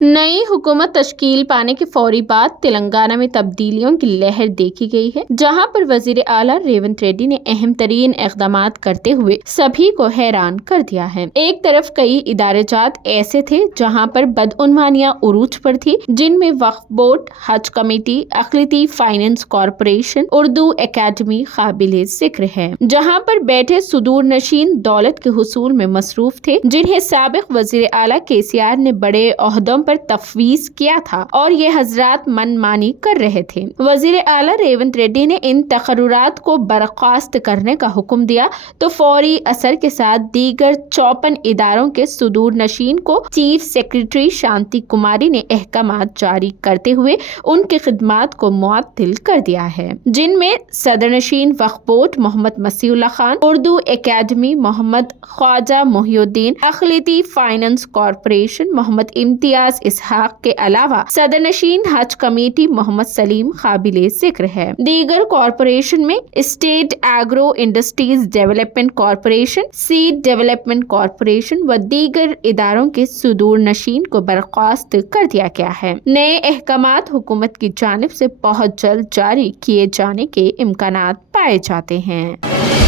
नई हुकूमत तश्कील पाने के फौरी बाद तेलंगाना में तब्दीलियों की लहर देखी गई है, जहां पर वजीर आला रेवंत रेड्डी ने अहम तरीन इक़दामात करते हुए सभी को हैरान कर दिया है। एक तरफ कई इदारेजात ऐसे थे जहां पर बदउनवानियां उरूज पर थी, जिनमें वक्फ बोर्ड, हज कमेटी, अक़लियती फाइनेंस कॉरपोरेशन, उर्दू एकेडमी काबिल जिक्र है, जहां पर बैठे सुदूर नशीन दौलत के हुसूल में मसरूफ थे, जिन्हें साबिक़ वजीर आला KCR ने बड़े ओहदों पर तफवीज किया था और ये हजरात मनमानी कर रहे थे। वजीर आला रेवंत रेड्डी ने इन तकर्रुरात को बर्खास्त करने का हुक्म दिया तो फौरी असर के साथ दीगर 54 इदारों के सुदूर नशीन को चीफ सेक्रेटरी शांति कुमारी ने अहकामात जारी करते हुए उनकी खिदमात को मुअत्तिल कर दिया है, जिनमें सदर नशीन वक्फ बोर्ड मोहम्मद मसीउल्लाह खान, उर्दू एकेडमी मोहम्मद ख्वाजा मोहिउद्दीन, अक़लियती फाइनेंस कॉरपोरेशन मोहम्मद इम्तियाज इसहाक के अलावा सदर नशीन हज कमेटी मोहम्मद सलीम काबिल जिक्र है। दीगर कॉरपोरेशन में state agro industries development corporation, seed development corporation व दीगर इदारों के सुदूर नशीन को बर्खास्त कर दिया गया है। नए अहकामात हुकूमत की जानिब से बहुत जल्द जारी किए जाने के इम्कानात पाए जाते हैं।